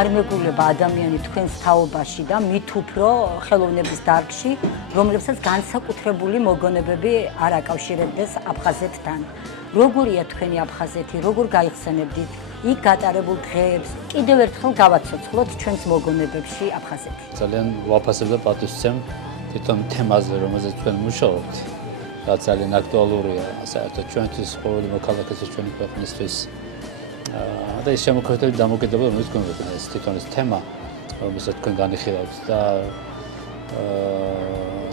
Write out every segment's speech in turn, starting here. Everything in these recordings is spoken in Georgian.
არ მეგულება ადამიანი თქვენს თაობაში და მით უფრო ხელოვნების დარგში, რომლებსაც განსაკუთრებული მოგონებები არ აკავშირებდეს აფხაზეთთან. როგორია თქვენი აფხაზეთი, როგორ გაიხსენებდით იქ გატარებულ დღეებს? კიდევ ერთხელ გავაცოცხლოთ ჩვენს მოგონებებში აფხაზეთი. ძალიან ვაფასებ და პატივს თვითონ თემაზე, რომელზეც თქვენ მუშაობთ, რაც ძალიან აქტუალურია, საერთოდ ჩვენთვის, ყოველი მოქალაქეთვის, ჩვენი ქვეყნისთვის. და ის შემოქმედებით დამოკიდებულა რომელიც გვქონდა ეს თვითონ ეს თემა რომელსაც თქვენ განიხილავთ და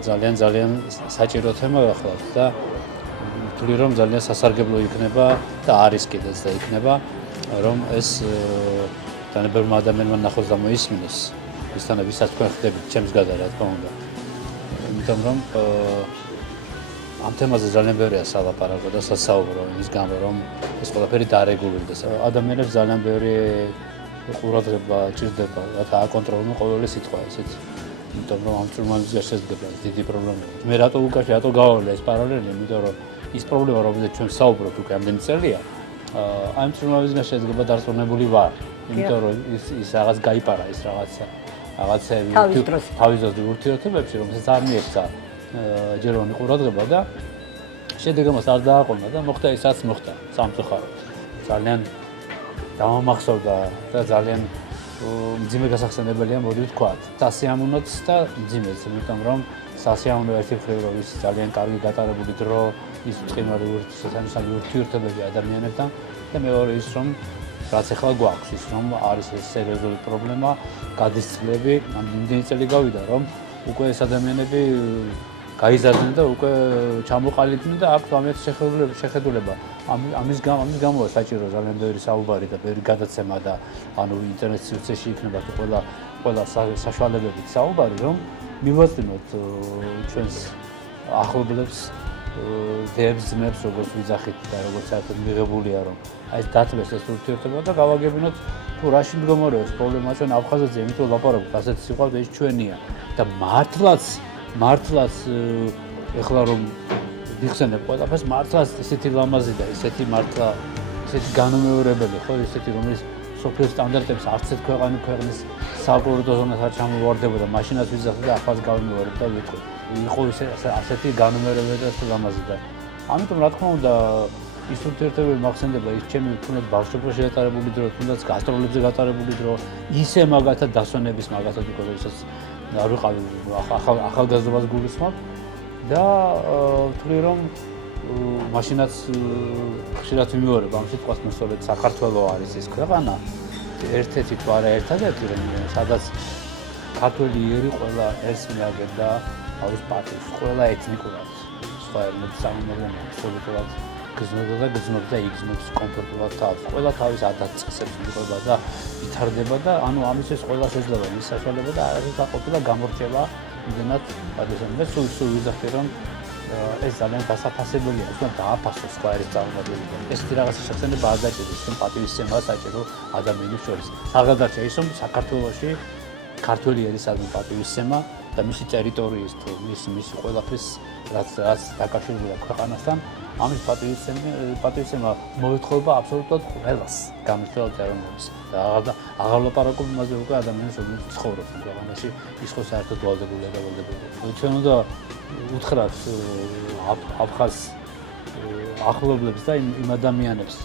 ძალიან საჭირო თემა გახლავთ და ვთვლი რომ ძალიან სასარგებლო იქნება და არის კიდეც და იქნება რომ ეს თანაბერმა ადამიანმა ნახოს და მოისმინოს ისთან ვისაც თქვენ ხდებით ჩემს გარდა რა თქმა უნდა იმიტომ რომ ამ თემაზე ძალიან ბევრია სალაპარაკო და სასაუბრო ის გამო რომ ეს ყველაფერი დარეგულირდეს. ადამიანებს ძალიან ბევრი ყურადღება ჭირდება, რათა აკონტროლონ ყოველი სიტყვა ესეც. იმიტომ რომ ამ ჟურნალისტს შეესაბამება დიდი პრობლემები. მე რატო უკაში რატო გავავლე ეს პარალელი, იმიტომ რომ ის პრობლემა რომელზეც ჩვენ საუბრობთ უკვე ამდენი წელია, ამ ჟურნალისტს შეესაბამება დარწმუნებული ვარ. იმიტომ რომ ის რაღაც გაიპარა ის რაღაცები თავის დროს ურთიერთობებში, რომელსაც არ მიეცა ჯერონი ყურადღება და შედეგი მას არ დააყონა და მოხდა ისაც მოხდა სამწუხაროდ. ძალიან დამამახსოვრდა და ძალიან მძიმე გასახსენებელია მოდი ვთქვათ. სასიამოვნოც და მძიმეც, იმიტომ რომ სასიამოვნო ერთი მხრივ რომ ის ძალიან კარგი გატარებული დრო, ის ბრწყინვალე ურთიერთობები ადამიანებთან და მეორე ის რომ რაც ახლა გვაქვს ის რომ არის ეს სერიოზული პრობლემა, გადისწლები, იმდენი წელი გავიდა რომ უკვე ეს ადამიანები გაიზარდნენ და უკვე ჩამოყალიბდნენ და აქვს ამით შეხედულება. ამის გამოა საჭირო ძალიან ბევრი საუბარი და ბევრი გადაცემა და ანუ ინტერნეტის სივრცეში იქნება ყველა საშუალებებით საუბარი, რომ მივაწვინოთ ჩვენს ახლობლებს, დებს, ძმებს, როგორც ვიძახით და როგორც საერთოდ მიღებულია, რომ აი ეს დათმეს ეს ურთიერთობა და გავაგებინოთ თუ რაში მდგომარეობს პრობლემა ჩვენ აფხაზეთზე, იმიტომ რომ ლაპარაკობთ, ასეთ სიყვარული ეს ჩვენია და მართლაც ეხლა რომ ვიხსენებ ყველაფერს მართლაც ესეთი ლამაზი და ესეთი მართლა ესეთი განუმეორებელი ხო ესეთი რომელიც სოფლის სტანდარტებს არც ერთ ქვეყნის საკულტურო ზონას არ ჩამოვარდებოდა მაშინაც ვიზახდი და ახალს გავიმეორებ და ვიტყვი იყო ასეთი განუმეორებელი და ლამაზი და ამიტომ რა თქმა უნდა ის ურთიერთობები მახსენდება ის ჩემი თუნდაც ბავშვობაში გატარებული დრო თუნდაც გასტროლებზე გატარებული დრო ისე მაგათად დასვენების მაგათად იყო ისაც არ ვიყავი ახალგაზრდობას გულისხმობ და ვთვლი რომ მაშინაც ხშირად ვიმეორებ ამ სიტყვას მოსწორედ საქართველო არის ეს ქვეყანა ერთ-ერთი თუ არა ერთადერთი სადაც ქართველი იერი ყველა ერთს მიაგებდა აუს პატივს ყველა ეთნიკურად სხვა ერნებს სამომავლოდ აბსოლუტურად გზნობდა იგზნობს კომფორტულად თავს ყველა თავის ადათ-წესებს მიყვება და ვითარდება და ანუ ამის ეს ყველა შეძლება ის საშუალება და არასდროს არ ყოფილა გამორჩევა იმდენად პატივისცემა და სულ ვიზახდი რომ ეს ძალიან დასაფასებელია თუმცა დააფასოს სხვა ერის წარმომადგენლები ეს რაღაცა შეხსენება არ დაჭიროს რომ პატივისცემა საჭირო ადამიანებს შორის საღადარჩა ის რომ საქართველოში ქართველი ერის პატივისცემა და მისი ტერიტორიის თუ მისი ყველაფრის რაც დაკავშირებულია ქვეყანასთან ამის პატივისცემა მოეთხოვება აბსოლუტურად ყველას გამართლად ეროვნების და აღარ ლაპარაკობ იმაზე უკვე ადამიანს რომელიც ცხოვრობს ქვეყანაში ის ხო საერთოდ ვალდებულია და ვალდებულია ჩვენ უნდა უთხრათ აფხაზ ახლობლებს და იმ ადამიანებს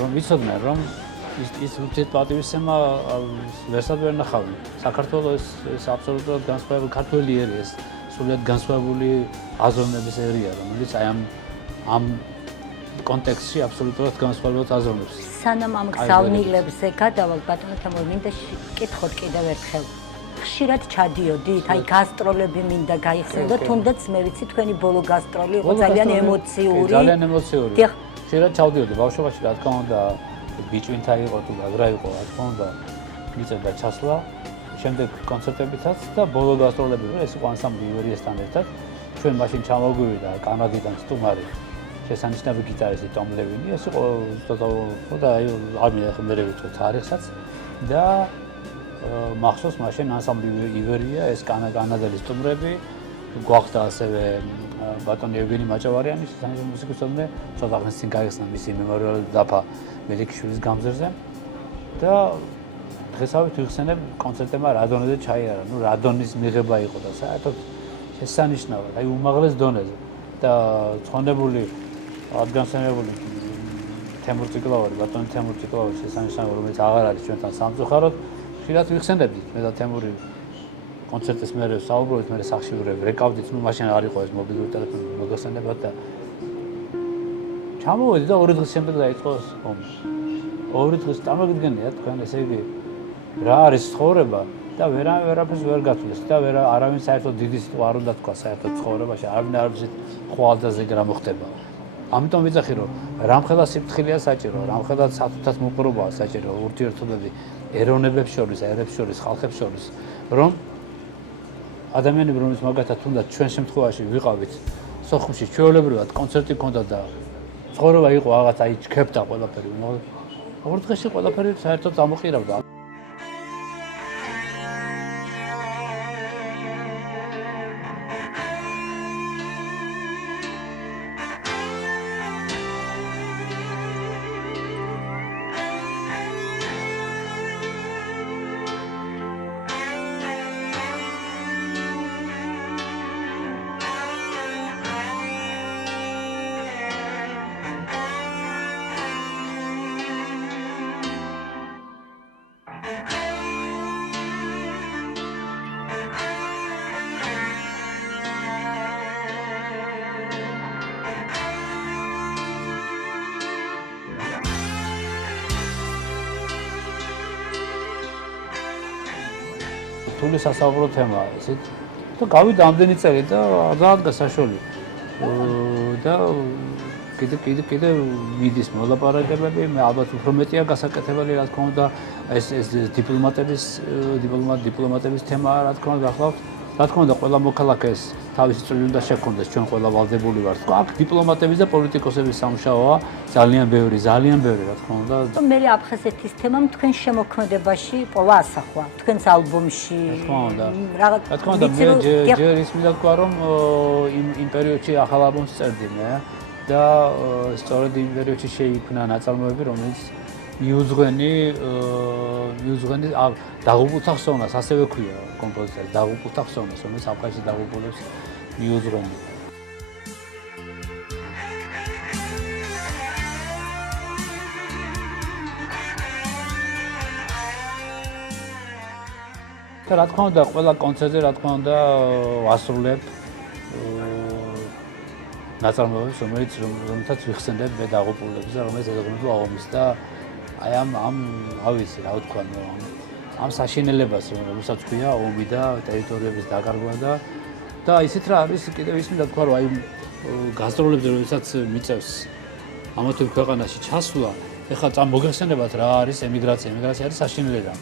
რომ ვიცოდნენ რომ ის ურთიერთპატივისცემა ვერსად ვერ ნახავენ საქართველოს ეს აბსოლუტურად განსხვავებული ქართველი ერი ეს სულად განსხვავებული აზროვნების ერია რომელიც აი ამ კონტექსტში აბსოლუტურად განსხვავებულ აზროვნებს. სანამ ამ გზავნილებზე გადავალ ბატონო თემურ მინდა კითხოთ კიდევ ერთხელ. ხშირად ჩადიოდით, აი გასტროლები მინდა გაიხსენო და თუნდაც მე ვიცი თქვენი ბოლო გასტროლი იყო ძალიან ემოციური. ძალიან ემოციური. ხშირად ჩავდიოდი ბავშვობაში, რა თქმა უნდა, ბიჭვინთა იყო თუ გაგრა იყო, რა თქმა უნდა, მიწევდა ჩასვლა. შემდეგ კონცერტებითაც და ბოლო გასტროლები ეს იყო ანსამბლი ივერიესთან ერთად. ჩვენ მაშინ ჩამოგვივიდა კანადიდან სტუმარი შესანიშნავი გიტარისტი ტომ ლევინი, ეს იყო და აი არ მე ვიცი თარიღსაც და მახსოვს მაშინ ანსამბლი ივერია, ეს კანადელი სტუმრები, გვახდა ასევე ბატონი ევგენი მაჭავარიანი, შესანიშნავი მუსიკოსმე, ცოტა ხნის წინ გაიხსნა მისი მემორიალური დაფა მელიქიშვილის გამზირზე და დღესავით ვიხსენებ კონცერტებმა რა დონეზე ჩაიარა, ნუ რა დონის მიღება იყო და საერთოდ შესანიშნავად, აი უმაღლეს დონეზე და ცხონებული ადგანსენებული თემურ ციკლავარი, ბატონი თემურ ციკლავარი შესანიშნავად, რომელიც აღარ არის ჩვენთან სამწუხაროდ, ხშირად ვიხსენებდით მე და თემური კონცერტის მერე საუბრობთ, მე სახში ვრეკავდით, ნუ მაშინ არ იყო ეს მობილური ტელეფონი მოგესალმებათ და ჩამოვედი და 2 დღის შემდეგ დაიწყო ომი. 2 დღის წარმოგიდგენიათ თქვენ, ესე იგი რა არის ცხოვრება და ვერაფერს ვერ გათვლეს და არავინ საერთოდ დიდი სიტყვა არ უნდა თქვა საერთოდ ცხოვრებაში, არავინ არ ვიცით ხვალდაზე რა მოხდება. ამიტომ ვიცახი რომ რამხელა სიფრთხილეა საჭირო, რამხელა სათუთად მოყრობაა საჭირო ურთიერთობები ეროვნებებს შორის, ერებს შორის, ხალხებს შორის, რომ ადამიანები რომლის მაგათაც თუნდაც ჩვენ შემთხვევაში ვიყავით სოხუმში ჩვეულებრივად კონცერტი ქონდა და ცხოვრება იყო რაღაც აი ჩქებდა ყველაფერი, მაგრამ 2 დღეში ყველაფერი საერთოდ ამოყირავდა. თული სასაუბრო თემაა ესეთ და გავიდა ამდენი წელი და აღდგა საშუალო და კიდე მიდის მოლაპარაკებები, მე ალბათ უფრო მეტია გასაკეთებელი, რა თქმა უნდა, ეს დიპლომატების თემაა, რა თქმა უნდა, გახლავთ. რა თქმა უნდა, ყველა მოქალაქეს თავისი წვლილი უნდა შექონდეს, ჩვენ ყველა ვალდებული ვართ. აქ დიპლომატების და პოლიტიკოსების სამუშაოა ძალიან ბევრი, რა თქმა უნდა. მე აფხაზეთის თემამ თქვენ შემოქმედებაში პოვა ასახვა, თქვენს ალბომში. რა თქმა უნდა, მე ჯერ ის მინდა თქვა, რომ იმ პერიოდში ახალ ალბომს წერდი მე და სწორედ იმ პერიოდში შეიქმნა ნაწარმოები, რომელიც მიუძღვენი დაღუპულთა ხსოვნას, ასევე ქვია კომპოზიტორი დაღუპულთა ხსოვნას, რომელიც აფხაზეთის დაღუპულებს მიუძღვენი. და რა თქმა უნდა, ყველა კონცერტზე რა თქმა უნდა ვასრულებ ნაწარმოებებს, რომელთაც ვიხსენებ მე დაღუპულებს და რომელიც ედაგრუნებო აღომის და აი არ ვიცი რა ვთქვა, ამ საშინელებას, რომელსაც ქვია ომი და ტერიტორიების დაკარგვა და ისეთ რა არის კიდევ ის მინდა თქვა, რომ აი გასტროლებზე რომელსაც მიწევს ამა თუ იმ ქვეყანაში ჩასვლა, ეხლა წამ მოგეხსენებათ რა არის ემიგრაცია, არის საშინელება.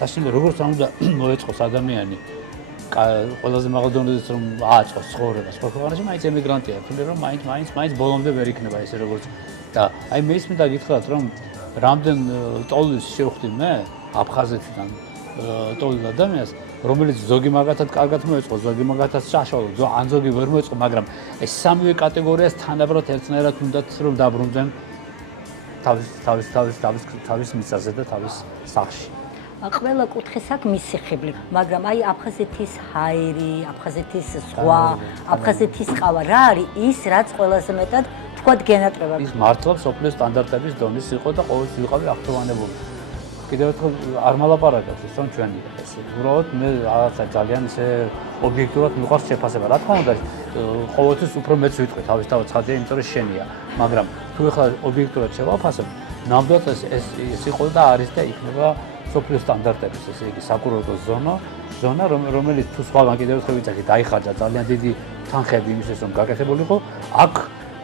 საშინელება როგორც არ უნდა მოეწყოს ადამიანი ყველაზე მაღალ დონეზე რომ ააწყოს ცხოვრებას სხვა ქვეყანაში, მაინც ემიგრანტია, თუმცა რომ მაინც ბოლომდე ვერ იქნება ესე როგორც და აი მე ის მინდა გითხრათ, რომ რამდენ ტოლის შევხვდი მე აფხაზეთიდან ტოლილ ადამიანს, რომელიც ზოგი მაგათად კარგად მოეწყო, ზოგი მაგათად საშუალო, ან ზოგი ვერ მოეწყო, მაგრამ ეს სამივე კატეგორიას თანაბრად ერთნაირად უნდათ რომ დაბრუნდნენ თავის მიწაზე და თავის სახლში. ყველა კუთხეს აქვს მისი ხიბლი, მაგრამ აი აფხაზეთის ჰაერი, აფხაზეთის ზღვა, აფხაზეთის ყავა რა არის ის, რაც ყველაზე მეტად თქვათ გენატრება. ის მართლაც სოფლის სტანდარტების დონის იყო და ყოველთვის ვიყავი აღფრთოვანებული. კიდევ ერთხელ არ მალაპარაკებს ის რომ ჩვენი ეს უბრალოდ მე რაღაცა ძალიან ისე ობიექტურად მიყვარს შეფასება. Რა თქმა უნდა, ყოველთვის უფრო მეც ვიტყვი თავისთავად ცხადია, იმიტომ რომ შენია, მაგრამ თუ ეხლა ობიექტურად შევაფასებ, ნამდვილად ეს იყო და არის და იქნება სოფლიო სტანდარტების ესე იგი საკურორტო ზონა, რომელიც თუ სხვაგან კიდევ ერთხელ ვიცახი, დაიხარჯა ძალიან დიდი თანხები იმისთვის, რომ გაკეთებულიყო, აქ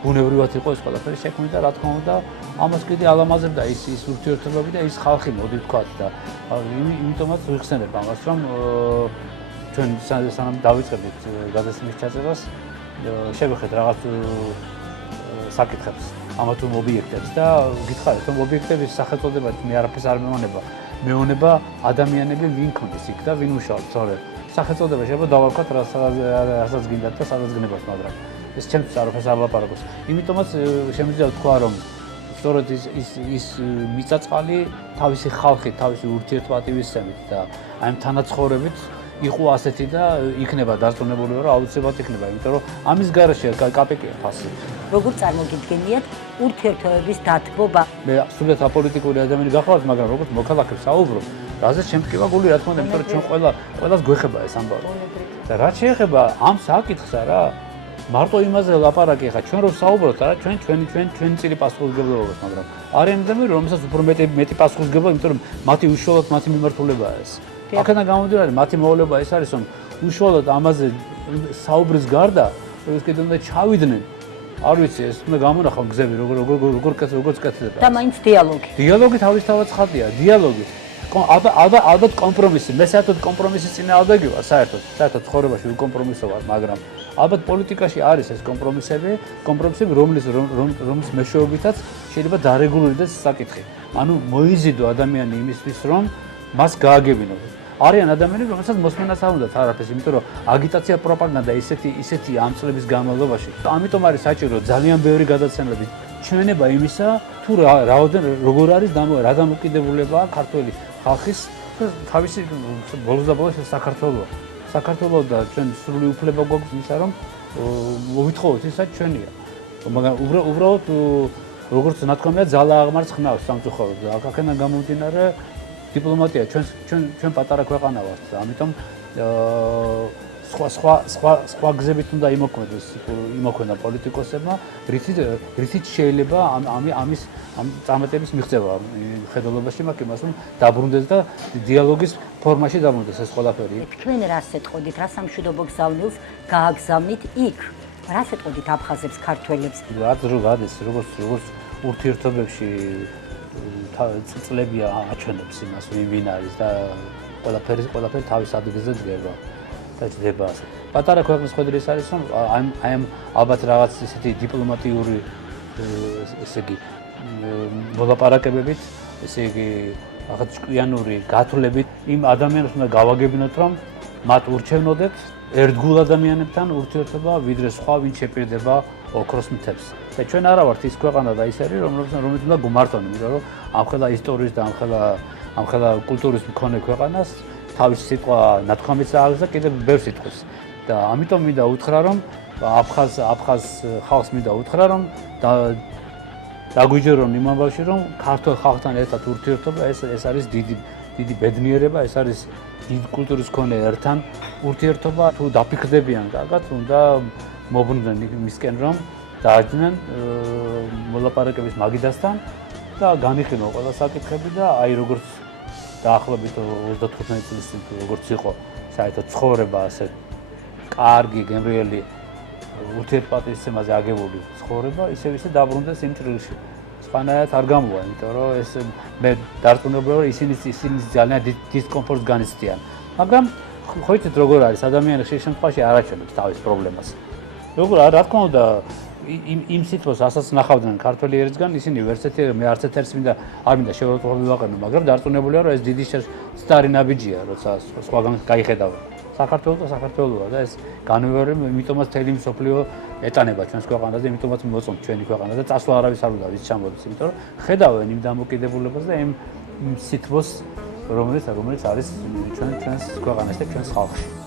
ბუნებრივად იყო ეს ყველაფერი შექმნილი და რა თქმა უნდა, ამას კიდე ალამაზებდა ის ურთიერთობები და ის ხალხი მოდი ვთქვათ და იმიტომაც ვიხსენებ ამას, რომ ჩვენ სანამ დავიწყებთ გადაცემის ჩაწერას, შევეხეთ რაღაც საკითხებს ამა თუ ობიექტებს და გითხარით, რომ ობიექტების სახელწოდებად მე არაფერს არ მეუნება ადამიანები ვინ კონდეს იქ და ვინ უშავთ, სწორედ. სახელწოდება შეიძლება დავარქვათ რასაც გინდათ და სადაც გნებათ, მაგრამ ეს ჩემთვის არაფერს არ ლაპარაკობს. იმიტომაც შემიძლია ვთქვა, რომ სწორედ ის მიწაწყალი თავისი ხალხით, თავისი ურთიერთპატივისცემით და აი ამ თანაცხოვრებით იყო ასეთი და იქნება დარწმუნებული ვარ, რომ აუცილებლად იქნება, იმიტომ რომ ამის გარეშე კაპიკია ფასი. როგორ წარმოგიდგენიათ ურთიერთობების დათბობა? მე სულად აპოლიტიკური ადამიანი გახლავთ, მაგრამ როგორც მოქალაქე საუბრობ, რაზეც შემტკივა გული, რა თქმა უნდა, იმიტომ რომ ჩვენ ყველას გვეხება ეს ამბავი. და რაც შეეხება ამ საკითხს არა, მარტო იმაზე ლაპარაკი ხა ჩვენ რო საუბრობთ არა ჩვენი წილი პასუხისმგებლობებს, მაგრამ არიან ადამიანები, რომელსაც უფრო მეტი პასუხისმგებლობა, იმიტომ რომ მათი უშუალოდ მათი მიმართულებაა ეს. აქედან გამომდინარე, მათი მოვალეობა ეს არის, რომ უშუალოდ ამაზე საუბრის გარდა, ეს კიდე უნდა ჩავიდნენ. არ ვიცი, ეს უნდა გამონახო გზები, როგორც კეთდება. და მაინც დიალოგი. დიალოგი თავისთავად ცხადია, დიალოგი. ალბათ კომპრომისი, მე საერთოდ კომპრომისის წინააღმდეგ ვარ, საერთოდ ცხოვრებაში ვიკომპრომისო ვარ, მაგრამ ალბათ პოლიტიკაში არის ეს კომპრომისები, რომლის მეშვეობითაც შეიძლება დარეგულირდეს საკითხი. ანუ მოიზიდო ადამიანი იმისთვის, რომ მას გააგებინოს. არიან ადამიანები, რომელსაც მოსმენაც არ უნდათ არაფერს, იმიტომ რომ აგიტაცია, პროპაგანდა ისეთი ამ წლების განმავლობაში. ამიტომ არის საჭირო ძალიან ბევრი გადაცემები, ჩვენება იმისა, თუ როგორ არის რა დამოკიდებულებაა ქართველი ხალხის თავისი ბოლოს და ბოლოს საქართველოა. საქართველო და ჩვენ სრული უფლება გვაქვს ისა, რომ მოვითხოვოთ ისა ჩვენია. მაგრამ უბრალოდ როგორც ნათქვამია, ძალა აღმარს ხნავს სამწუხაროდ. აქედან გამომდინარე დიპლომატია ჩვენ პატარა ქვეყანა ვართ, ამიტომ სხვა გზებით უნდა იმოქმედა პოლიტიკოსებმა, რითიც შეიძლება ამ წარმატების მიღწევა ხედელობაში მაქვს იმას, რომ დაბრუნდეს და დიალოგის ფორმაში დაბრუნდეს ეს ყველაფერი. თქვენ რას ეტყოდით, რა სამშვიდობო გზავნილს გააგზავნით იქ? რას ეტყოდით აფხაზებს, ქართველებს? როგორც ურთიერთობებში წლებია აჩვენებს იმას, ვინ არის და ყველაფერი თავის ადგილზე დგება და ჭდება ასე. პატარა ქვეყნის ხედრი ის არის, რომ აი ამ ალბათ რაღაც ისეთი დიპლომატიური ესე იგი მოლაპარაკებებით, ესე იგი რაღაც ჭკვიანური გათვლებით იმ ადამიანებს უნდა გავაგებინოთ, რომ მათ ურჩევნოდეთ ერთგულ ადამიანებთან ურთიერთობა, ვიდრე სხვა ვინ შეპირდება ოქროს მთებს. და ჩვენ არა ვართ ის ქვეყანა და ის არის, რომელიც უნდა გუმართონ, იმიტომ რომ ამხელა ისტორიის და ამხელა კულტურის მქონე ქვეყანას თავისი სიტყვა ნათქვამიც აქვს და კიდევ ბევრ სიტყვის. და ამიტომ მინდა უთხრა, რომ აფხაზ ხალხს მინდა უთხრა, რომ დაგვიჯერონ იმ ამბავში, რომ ქართულ ხალხთან ერთად ურთიერთობა ეს არის დიდი ბედნიერება, ეს არის დიდი კულტურის მქონე ერთთან ურთიერთობა. თუ დაფიქრდებიან კარგად, უნდა მოbrunდნენ მისკენ, რომ დააჯდნენ მოლაპარაკების მაგიდასთან და განიხილონ ყველა საკითხები და აი როგორც დაახლოებით 35 წლის წინ როგორც იყო საერთოდ ცხოვრება ასე კარგი, გემრიელი ურთიერთპატივისცემაზე აგებული ცხოვრება, ისევ დაბრუნდეს იმ ჭრილში. სხვანაირად არ გამოვა, იმიტომ რომ ეს მე დარწმუნებული ვარ, ისინი ძალიან დიდ დისკომფორტს განიცდიან. მაგრამ ხო იცით როგორ არის, ადამიანი ხშირ შემთხვევაში არ აჩვენებს თავის პრობლემას. რა თქმა უნდა, იმ სიტყვას ასაც ნახავდნენ ქართველი ერისგან, ისინი მე არც ერთს არ მინდა შევეწყობილ ვაყენო, მაგრამ დარწმუნებული ვარ, რომ ეს დიდი სტარი ნაბიჯია, როცა სხვაგან გაიხედავენ. საქართველო და საქართველოა და ეს განმეორე, იმიტომაც მთელი მსოფლიო ეტანება ჩვენს ქვეყანას და იმიტომაც მოწონთ ჩვენი ქვეყანა და წასვლა არავის არ უნდა ვის ჩამოდის, იმიტომ რომ ხედავენ იმ დამოკიდებულებას და იმ სიტყვას, რომელიც არის ჩვენს ქვეყანაში და ჩვენს ხალხში.